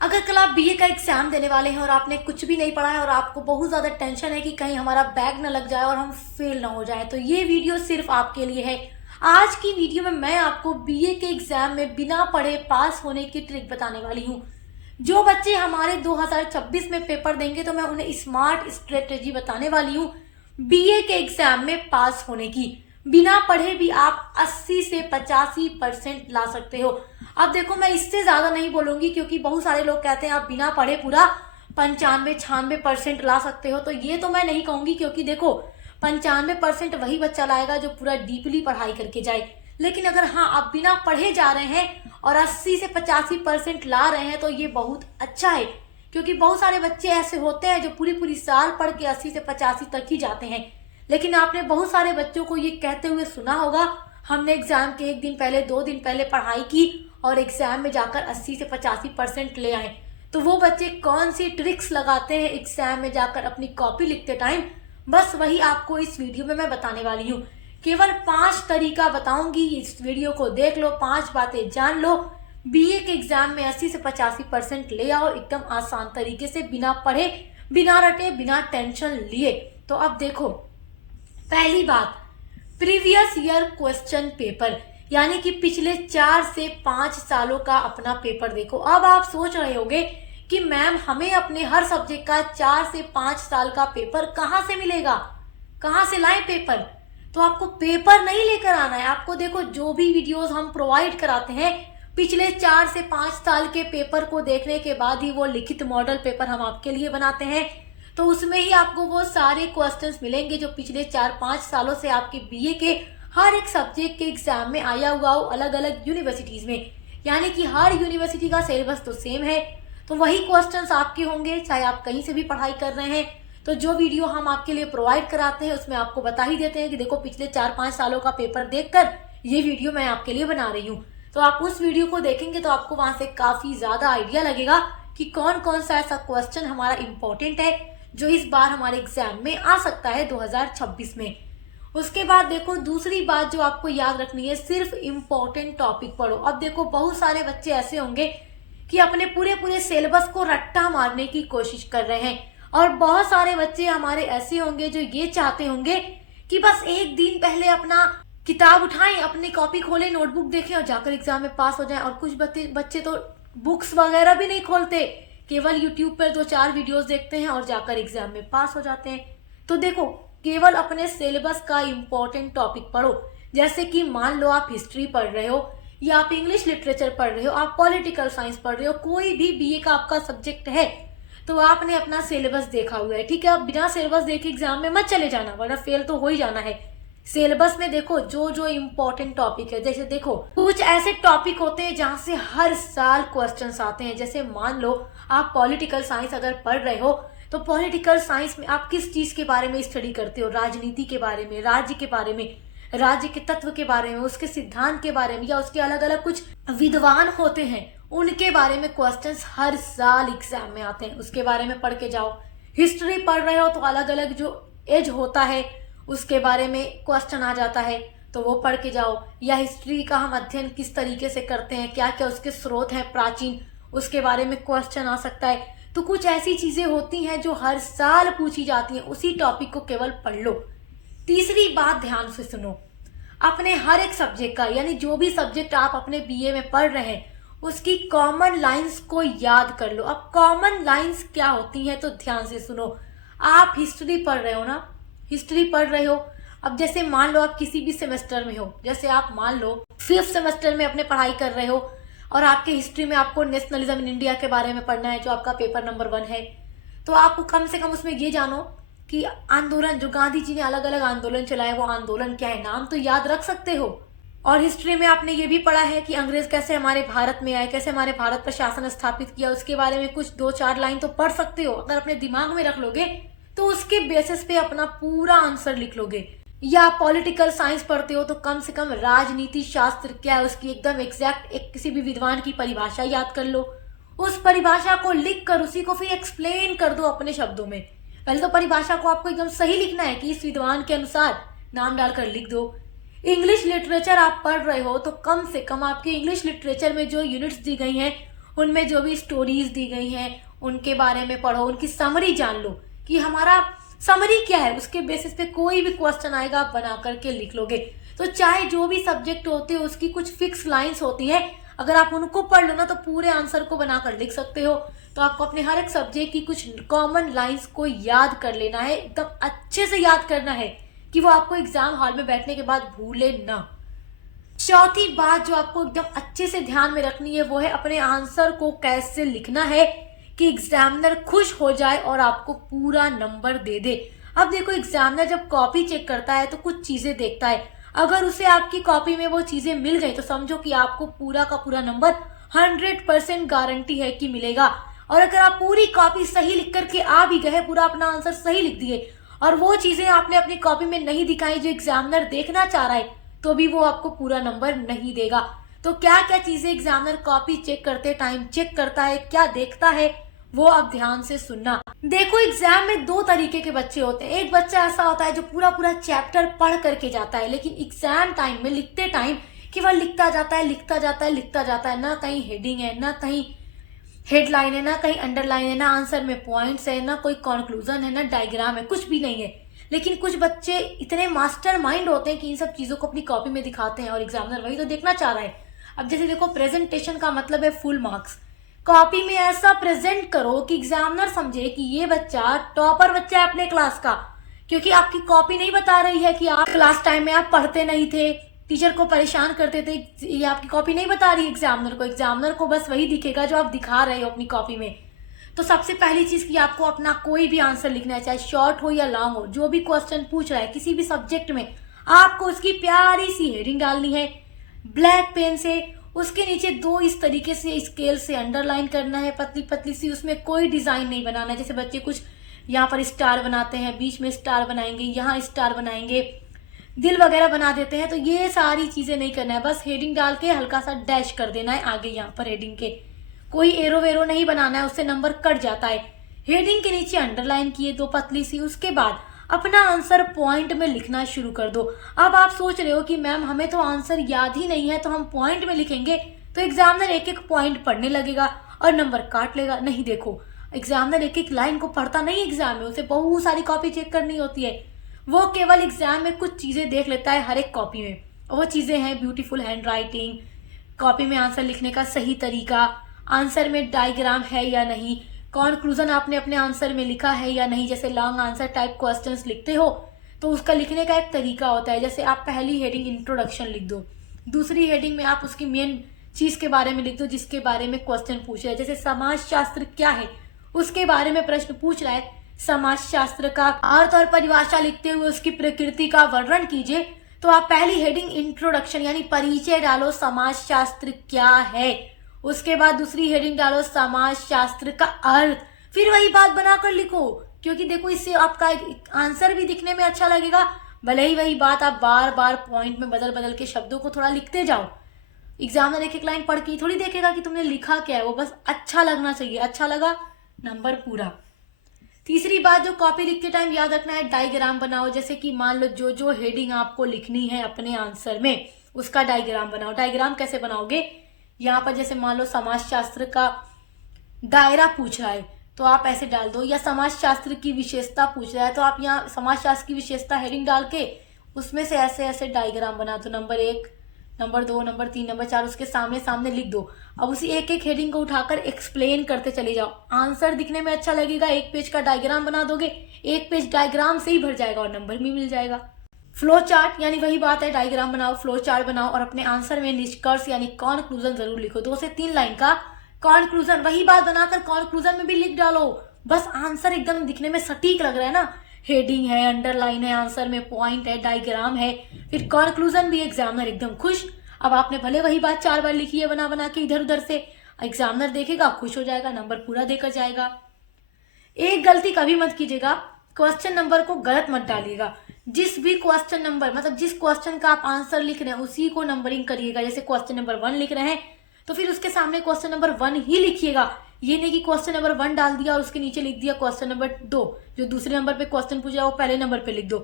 अगर कल आप बीए का एग्जाम देने वाले हैं और आपने कुछ भी नहीं पढ़ा है और आपको बहुत ज़्यादा टेंशन है कि कहीं हमारा बैग ना लग जाए और हम फेल ना हो जाए, तो ये वीडियो सिर्फ आपके लिए है। आज की वीडियो में मैं आपको बीए के एग्जाम में बिना पढ़े पास होने की ट्रिक बताने वाली हूँ। जो बच्चे हमारे 2026 में पेपर देंगे तो मैं उन्हें स्मार्ट स्ट्रेटेजी बताने वाली हूँ बीए के एग्जाम में पास होने की। बिना पढ़े भी आप 80 से 85% ला सकते हो। अब देखो, मैं इससे ज्यादा नहीं बोलूंगी क्योंकि बहुत सारे लोग कहते हैं आप बिना पढ़े पूरा 95-96% ला सकते हो, तो ये तो मैं नहीं कहूंगी क्योंकि देखो 95% वही बच्चा लाएगा जो पूरा डीपली पढ़ाई करके जाए। लेकिन अगर हाँ, आप बिना पढ़े जा रहे हैं और 80 से 85% ला रहे हैं तो ये बहुत अच्छा है, क्योंकि बहुत सारे बच्चे ऐसे होते हैं जो पूरी पूरी साल पढ़ के 80 से 85 तक ही जाते हैं। लेकिन आपने बहुत सारे बच्चों को ये कहते हुए सुना होगा, हमने एग्जाम के एक दिन पहले 2 दिन पहले पढ़ाई की और एग्जाम में जाकर 80 से 85% ले आए। तो वो बच्चे कौन सी ट्रिक्स लगाते हैं एग्जाम में जाकर अपनी कॉपी लिखते टाइम, बस वही आपको इस वीडियो में मैं बताने वाली हूँ। केवल 5 तरीका बताऊंगी, इस वीडियो को देख लो, 5 बातें जान लो, बीए के एग्जाम में 80 से 85% ले आओ एकदम आसान तरीके से, बिना पढ़े, बिना रटे, बिना टेंशन लिए। तो अब देखो, पहली बात, प्रीवियस ईयर क्वेश्चन पेपर, यानी कि पिछले 4 से 5 सालों का अपना पेपर देखो। अब आप सोच रहे होंगे कि मैम हमें अपने हर सब्जेक्ट का 4 से 5 साल का पेपर कहाँ से मिलेगा, कहाँ से लाएं पेपर? तो आपको पेपर नहीं लेकर आना है, आपको देखो जो भी वीडियोस हम प्रोवाइड कराते हैं पिछले 4 से 5 साल के पेपर को देखने के बाद ही वो लिखित मॉडल पेपर हम आपके लिए बनाते हैं। तो उसमें ही आपको वो सारे क्वेश्चंस मिलेंगे जो पिछले 4-5 सालों से आपके बीए के हर एक सब्जेक्ट के एग्जाम में आया हुआ हो, अलग अलग यूनिवर्सिटीज में। यानी कि हर यूनिवर्सिटी का सिलेबस तो सेम है, तो वही क्वेश्चंस आपके होंगे चाहे आप कहीं से भी पढ़ाई कर रहे हैं। तो जो वीडियो हम आपके लिए प्रोवाइड कराते हैं उसमें आपको बता ही देते हैं कि देखो पिछले 4-5 सालों का पेपर देखकर ये वीडियो मैं आपके लिए बना रही हूँ। तो आप उस वीडियो को देखेंगे तो आपको वहां से काफी ज्यादा आइडिया लगेगा कि कौन कौन सा ऐसा क्वेश्चन हमारा इंपॉर्टेंट है जो इस बार हमारे एग्जाम में आ सकता है 2026 में। उसके बाद देखो, दूसरी बात जो आपको याद रखनी है, सिर्फ इम्पोर्टेंट टॉपिक पढ़ो। अब देखो, बहुत सारे बच्चे ऐसे होंगे कि अपने पूरे पूरे सिलेबस को रट्टा मारने की कोशिश कर रहे हैं, और बहुत सारे बच्चे हमारे ऐसे होंगे जो ये चाहते होंगे कि बस एक दिन पहले अपना किताब उठाएं, अपनी कॉपी खोलें, नोटबुक देखें और जाकर एग्जाम में पास हो जाएं। और कुछ बच्चे तो बुक्स वगैरह भी नहीं खोलते, केवल यूट्यूब पर 2-4 वीडियोस देखते हैं और जाकर एग्जाम में पास हो जाते हैं। तो देखो, केवल अपने सिलेबस का इम्पोर्टेंट टॉपिक पढ़ो। जैसे कि मान लो आप हिस्ट्री पढ़ रहे हो, या आप इंग्लिश लिटरेचर पढ़ रहे हो, आप पॉलिटिकल साइंस पढ़ रहे हो, कोई भी बीए का आपका सब्जेक्ट है, तो आपने अपना सिलेबस देखा हुआ है, ठीक है। आप बिना सिलेबस देखे एग्जाम में मत चले जाना, वरना फेल तो हो ही जाना है। सिलेबस में देखो जो जो इम्पोर्टेंट टॉपिक है, जैसे देखो कुछ ऐसे टॉपिक होते हैं जहां से हर साल क्वेश्चंस आते हैं। जैसे मान लो आप पॉलिटिकल साइंस अगर पढ़ रहे हो, तो पॉलिटिकल साइंस में आप किस चीज के बारे में स्टडी करते हो? राजनीति के बारे में, राज्य के बारे में, राज्य के तत्व के बारे में, उसके सिद्धांत के बारे में, या उसके अलग अलग कुछ विद्वान होते हैं उनके बारे में क्वेश्चंस हर साल एग्जाम में आते हैं, उसके बारे में पढ़ के जाओ। हिस्ट्री पढ़ रहे हो तो अलग अलग जो एज होता है उसके बारे में क्वेश्चन आ जाता है, तो वो पढ़ के जाओ। या हिस्ट्री का हम अध्ययन किस तरीके से करते हैं, क्या क्या उसके स्रोत हैं प्राचीन, उसके बारे में क्वेश्चन आ सकता है। तो कुछ ऐसी चीजें होती हैं जो हर साल पूछी जाती हैं, उसी टॉपिक को केवल पढ़ लो। तीसरी बात ध्यान से सुनो, अपने हर एक सब्जेक्ट का, यानी जो भी सब्जेक्ट आप अपने बीए में पढ़ रहे हैं उसकी कॉमन लाइंस को याद कर लो। अब कॉमन लाइंस क्या होती हैं तो ध्यान से सुनो। आप हिस्ट्री पढ़ रहे हो ना, हिस्ट्री पढ़ रहे हो, अब जैसे मान लो आप किसी भी सेमेस्टर में हो, जैसे आप मान लो 5th सेमेस्टर में अपने पढ़ाई कर रहे हो और आपके हिस्ट्री में आपको नेशनलिज्म इन इंडिया के बारे में पढ़ना है जो आपका पेपर नंबर 1 है, तो आप कम से कम उसमें ये जानो कि आंदोलन जो गांधी जी ने अलग अलग आंदोलन चलाए वो आंदोलन क्या है, नाम तो याद रख सकते हो। और हिस्ट्री में आपने ये भी पढ़ा है कि अंग्रेज कैसे हमारे भारत में आए, कैसे हमारे भारत पर शासन स्थापित किया, उसके बारे में कुछ 2-4 लाइन तो पढ़ सकते हो। अगर अपने दिमाग में रख लोगे तो उसके बेसिस पे अपना पूरा आंसर लिख लोगे। या पॉलिटिकल साइंस पढ़ते हो तो कम से कम राजनीति शास्त्र क्या है उसकी एकदम एग्जैक्ट एक किसी भी विद्वान की परिभाषा याद कर लो, उस परिभाषा को लिख कर उसी को फिर एक्सप्लेन कर दो अपने शब्दों में। पहले तो परिभाषा को आपको एकदम सही लिखना है कि इस विद्वान के अनुसार, नाम डालकर लिख दो। इंग्लिश लिटरेचर आप पढ़ रहे हो तो कम से कम आपके इंग्लिश लिटरेचर में जो यूनिट्स दी गई हैं उनमें जो भी स्टोरीज दी गई हैं उनके बारे में पढ़ो, उनकी समरी जान लो कि हमारा समरी क्या है। उसके बेसिस पे कोई भी क्वेश्चन आएगा आप बना करके लिख लोगे। तो चाहे जो भी सब्जेक्ट होते हैं उसकी कुछ फिक्स लाइंस होती हैं, अगर आप उनको पढ़ लो ना तो पूरे आंसर को बनाकर लिख सकते हो। तो आपको अपने हर एक सब्जेक्ट की कुछ कॉमन लाइंस को याद कर लेना है, एकदम अच्छे से याद करना है कि वो आपको एग्जाम हॉल में बैठने के बाद भूले ना। चौथी बात जो आपको एकदम अच्छे से ध्यान में रखनी है वो है अपने आंसर को कैसे लिखना है कि एग्जामिनर खुश हो जाए और आपको पूरा नंबर दे दे। अब देखो, एग्जामिनर जब कॉपी चेक करता है तो कुछ चीजें देखता है, अगर उसे आपकी कॉपी में वो चीजें मिल गई तो समझो कि आपको पूरा का पूरा नंबर 100% गारंटी है कि मिलेगा। और अगर आप पूरी कॉपी सही लिख करके आ भी गए, पूरा अपना आंसर सही लिख दिए और वो चीजें आपने अपनी कॉपी में नहीं दिखाई जो एग्जामिनर देखना चाह रहा है, तो भी वो आपको पूरा नंबर नहीं देगा। तो क्या क्या चीजें एग्जामिनर कॉपी चेक करते टाइम चेक करता है, क्या देखता है, वो आप ध्यान से सुनना। देखो, एग्जाम में दो तरीके के बच्चे होते हैं। एक बच्चा ऐसा होता है जो पूरा पूरा चैप्टर पढ़ करके जाता है, लेकिन एग्जाम टाइम में लिखते टाइम केवल लिखता जाता है, लिखता जाता है, लिखता जाता है। ना कहीं हेडिंग है, ना कहीं हेडलाइन है, ना कहीं अंडरलाइन है, ना आंसर में पॉइंट्स है, ना कोई कंक्लूजन है, ना डायग्राम है, कुछ भी नहीं है। लेकिन कुछ बच्चे इतने मास्टर माइंड होते हैं कि इन सब चीजों को अपनी कॉपी में दिखाते हैं और एग्जामिनर वही तो देखना चाह रहा है। अब जैसे देखो, प्रेजेंटेशन का मतलब है फुल मार्क्स। कॉपी में ऐसा प्रेजेंट करो कि एग्जामिनर समझे कि ये बच्चा टॉपर बच्चा है अपने क्लास का, क्योंकि आपकी कॉपी नहीं बता रही है कि आप क्लास टाइम में आप पढ़ते नहीं थे, टीचर को परेशान करते थे। ये आपकी कॉपी नहीं बता रही एग्जामिनर को। एग्जामिनर को बस वही दिखेगा जो आप दिखा रहे हो अपनी कॉपी में। तो सबसे पहली चीज कि आपको अपना कोई भी आंसर लिखना है, चाहे शॉर्ट हो या लॉन्ग हो, जो भी क्वेश्चन पूछ रहा है किसी भी सब्जेक्ट में, आपको उसकी प्यारी सी हेडिंग डालनी है ब्लैक पेन से। उसके नीचे दो इस तरीके से स्केल से अंडरलाइन करना है, पतली पतली सी, उसमें कोई डिजाइन नहीं बनाना है। जैसे बच्चे कुछ यहाँ पर स्टार बनाते हैं, बीच में स्टार बनाएंगे, यहाँ स्टार बनाएंगे, दिल वगैरह बना देते हैं, तो ये सारी चीजें नहीं करना है। बस हेडिंग डाल के हल्का सा डैश कर देना है आगे, यहाँ पर हेडिंग के कोई एरो वेरो नहीं बनाना है, उससे नंबर कट जाता है। हेडिंग के नीचे अंडरलाइन किए दो पतली सी, उसके बाद अपना आंसर पॉइंट में लिखना शुरू कर दो। अब आप सोच रहे हो कि मैम हमें तो आंसर याद ही नहीं है, तो हम पॉइंट में लिखेंगे तो एग्जामिनर एक एक पॉइंट पढ़ने लगेगा और नंबर काट लेगा। नहीं, देखो, एग्जामिनर एक एक लाइन को पढ़ता नहीं एग्जाम में, उसे बहुत सारी कॉपी चेक करनी होती है। वो केवल एग्जाम में कुछ चीजें देख लेता है हर एक कॉपी में। वो चीजें हैं ब्यूटीफुल हैंड राइटिंग, कॉपी में आंसर लिखने का सही तरीका, आंसर में डायग्राम है या नहीं, कंक्लूजन आपने अपने आंसर में लिखा है या नहीं। जैसे लॉन्ग आंसर टाइप क्वेश्चंस लिखते हो तो उसका लिखने का एक तरीका होता है। जैसे आप पहली हेडिंग इंट्रोडक्शन लिख दो, दूसरी हेडिंग में आप उसकी मेन चीज के बारे में लिख दो जिसके बारे में क्वेश्चन पूछ रहा है। जैसे समाज शास्त्र क्या है उसके बारे में प्रश्न पूछ रहा है, समाज शास्त्र का अर्थ और परिभाषा लिखते हुए उसकी प्रकृति का वर्णन कीजिए। तो आप पहली हेडिंग इंट्रोडक्शन यानी परिचय डालो, समाज शास्त्र क्या है। उसके बाद दूसरी हेडिंग डालो समाज शास्त्र का अर्थ, फिर वही बात बनाकर लिखो, क्योंकि देखो इससे आपका आंसर भी दिखने में अच्छा लगेगा। भले ही वही बात आप बार बार पॉइंट में बदल बदल के शब्दों को थोड़ा लिखते जाओ, एग्जामिनर एक एक लाइन पढ़ के थोड़ी देखेगा कि तुमने लिखा क्या है, वो बस अच्छा लगना चाहिए, अच्छा लगा नंबर पूरा। तीसरी बात जो कॉपी लिखते टाइम याद रखना है, डायग्राम बनाओ। जैसे कि मान लो जो जो हेडिंग आपको लिखनी है अपने आंसर में उसका डायग्राम बनाओ। डायग्राम कैसे बनाओगे, यहाँ पर जैसे मान लो समाज शास्त्र का दायरा पूछ रहा है तो आप ऐसे डाल दो, या समाज शास्त्र की विशेषता पूछ रहा है तो आप यहाँ समाज शास्त्र की विशेषता हेडिंग डाल के उसमें से ऐसे ऐसे डायग्राम बना दो, नंबर 1, नंबर 2, नंबर 3, नंबर 4 उसके सामने सामने लिख दो। अब उसी एक एक हेडिंग को उठाकर एक्सप्लेन करते चले जाओ, आंसर दिखने में अच्छा लगेगा। एक पेज का डायग्राम बना दोगे, एक पेज डायग्राम से ही भर जाएगा और नंबर भी मिल जाएगा। फ्लो चार्ट यानी वही बात है, डायग्राम बनाओ, फ्लो चार्ट बनाओ और अपने आंसर में निष्कर्ष यानी कंक्लूजन जरूर लिखो। 2 से 3 लाइन का कंक्लूजन, वही बात बनाकर कंक्लूजन में भी लिख डालो। बस आंसर एकदम दिखने में सटीक लग रहा है ना, हेडिंग है, अंडरलाइन है, आंसर में पॉइंट है, डायग्राम है, फिर कंक्लूजन भी, एग्जामिनर एकदम खुश। अब आपने भले वही बात 4 बार लिखी है बना बना के इधर उधर से, एग्जामिनर देखेगा खुश हो जाएगा, नंबर पूरा देकर जाएगा। एक गलती कभी मत कीजिएगा, क्वेश्चन नंबर को गलत मत डालिएगा। जिस भी क्वेश्चन नंबर मतलब जिस क्वेश्चन का आप आंसर लिख रहे हैं उसी को नंबरिंग करिएगा। जैसे क्वेश्चन नंबर 1 लिख रहे हैं तो फिर उसके सामने क्वेश्चन नंबर 1 ही लिखिएगा। ये नहीं कि क्वेश्चन नंबर 1 डाल दिया और उसके नीचे लिख दिया क्वेश्चन नंबर 2, जो दूसरे नंबर पे क्वेश्चन पूछा वो पहले नंबर पे लिख दो।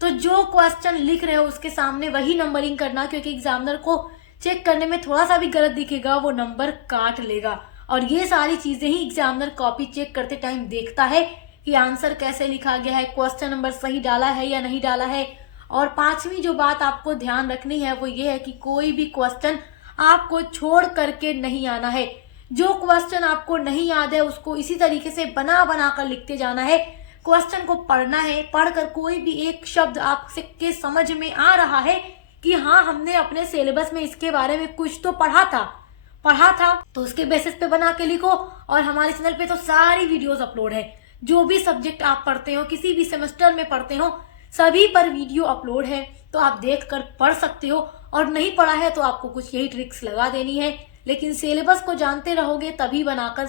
तो जो क्वेश्चन लिख रहे हो उसके सामने वही नंबरिंग करना, क्योंकि एग्जामिनर को चेक करने में थोड़ा सा भी गलत दिखेगा वो नंबर काट लेगा। और ये सारी चीजें ही एग्जामिनर कॉपी चेक करते टाइम देखता है कि आंसर कैसे लिखा गया है, क्वेश्चन नंबर सही डाला है या नहीं डाला है। और पांचवी जो बात आपको ध्यान रखनी है वो ये है कि कोई भी क्वेश्चन आपको छोड़ करके नहीं आना है। जो क्वेश्चन आपको नहीं याद है उसको इसी तरीके से बना बना कर लिखते जाना है। क्वेश्चन को पढ़ना है, पढ़कर कोई भी एक शब्द आपके समझ में आ रहा है कि हाँ हमने अपने सिलेबस में इसके बारे में कुछ तो पढ़ा था तो उसके बेसिस पे बना के लिखो। और हमारे चैनल पे तो सारी वीडियोस अपलोड है, जो भी सब्जेक्ट आप पढ़ते हो, किसी भी सेमेस्टर में पढ़ते हो, सभी पर वीडियो अपलोड है, तो आप देख कर पढ़ सकते हो। और नहीं पढ़ा है तो आपको कुछ यही ट्रिक्स लगा देनी है, लेकिन सिलेबस को जानते रहोगे तभी बनाकर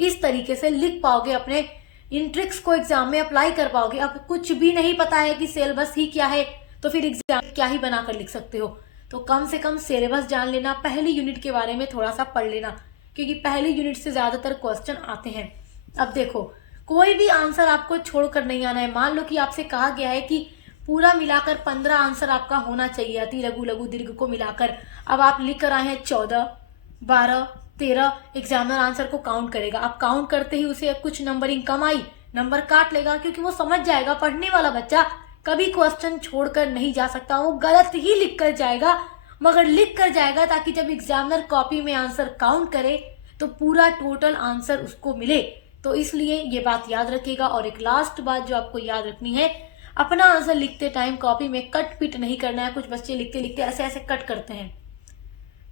इस तरीके से लिख पाओगे, अपने इन ट्रिक्स को एग्जाम में अप्लाई कर पाओगे। अब कुछ भी नहीं पता है कि सिलेबस ही क्या है तो फिर एग्जाम क्या ही बनाकर लिख सकते हो। तो कम से कम सिलेबस जान लेना, पहली यूनिट के बारे में थोड़ा सा पढ़ लेना, क्योंकि पहली यूनिट से ज्यादातर क्वेश्चन आते हैं। अब देखो, कोई भी आंसर आपको छोड़कर नहीं आना है। मान लो कि आपसे कहा गया है कि पूरा मिलाकर 15 आंसर आपका होना चाहिए, अति लघु लघु दीर्घ को मिलाकर। अब आप लिख कर आए हैं 14, 12, 13। एग्जामिनर आंसर को काउंट करेगा। अब काउंट करते ही उसे कुछ नंबरिंग कम आई, नंबर काट लेगा, क्योंकि वो समझ जाएगा पढ़ने वाला बच्चा कभी क्वेश्चन छोड़कर नहीं जा सकता। वो गलत ही लिख कर जाएगा, मगर लिख कर जाएगा ताकि जब एग्जामिनर कॉपी में आंसर काउंट करे तो पूरा टोटल आंसर उसको मिले। तो इसलिए ये बात याद रखिएगा। और एक लास्ट बात जो आपको याद रखनी है, अपना आंसर लिखते टाइम कॉपी में कट पिट नहीं करना है। कुछ बच्चे लिखते लिखते ऐसे ऐसे कट करते हैं,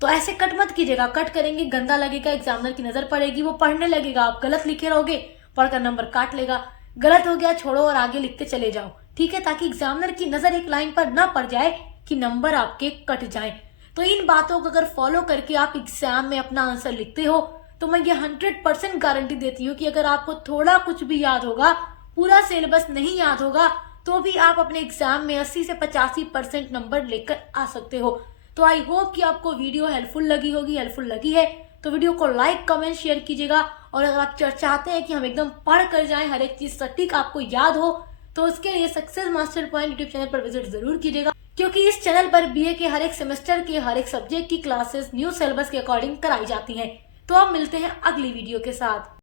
तो ऐसे कट मत कीजिएगा। कट करेंगे गंदा लगेगा, एग्जामिनर की नजर पड़ेगी, वो पढ़ने लगेगा। आप गलत लिखे रहोगे, पढ़कर नंबर काट लेगा। गलत हो गया छोड़ो और आगे लिखते चले जाओ, ठीक है, ताकि एग्जामिनर की नजर एक लाइन पर ना पड़ जाए कि नंबर आपके कट जाए। तो इन बातों को अगर फॉलो करके आप एग्जाम में अपना आंसर लिखते हो तो मैं ये 100% गारंटी देती हूँ कि अगर आपको थोड़ा कुछ भी याद होगा, पूरा सिलेबस नहीं याद होगा, तो भी आप अपने एग्जाम में 80 से 85% नंबर लेकर आ सकते हो। तो आई होप कि आपको वीडियो हेल्पफुल लगी है तो वीडियो को लाइक कमेंट शेयर कीजिएगा। और अगर आप चाहते हैं कि हम एकदम पढ़ कर जाएं, हर एक चीज सटीक आपको याद हो, तो उसके लिए success master point YouTube channel पर विजिट जरूर कीजिएगा, क्योंकि इस चैनल पर बीए के हर एक सेमेस्टर के हर एक सब्जेक्ट की क्लासेस न्यू सिलेबस के अकॉर्डिंग कराई जाती हैं। तो अब मिलते हैं अगली वीडियो के साथ।